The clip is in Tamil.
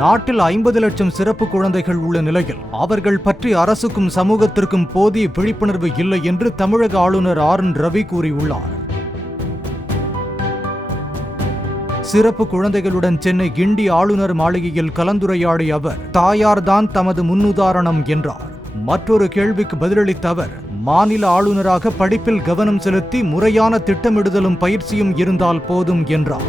நாட்டில் 50 லட்சம் சிறப்பு குழந்தைகள் உள்ள நிலையில் அவர்கள் பற்றி அரசுக்கும் சமூகத்திற்கும் போதிய விழிப்புணர்வு இல்லை என்று தமிழக ஆளுநர் RN ரவி கூறியுள்ளார். சிறப்பு குழந்தைகளுடன் சென்னை கிண்டி ஆளுநர் மாளிகையில் கலந்துரையாடிய அவர் தாயார்தான் தமது முன்னுதாரணம் என்றார். மற்றொரு கேள்விக்கு பதிலளித்த அவர் மாநில ஆளுநராக படிப்பில் கவனம் செலுத்தி முறையான திட்டமிடுதலும் பயிற்சியும் இருந்தால் போதும் என்றார்.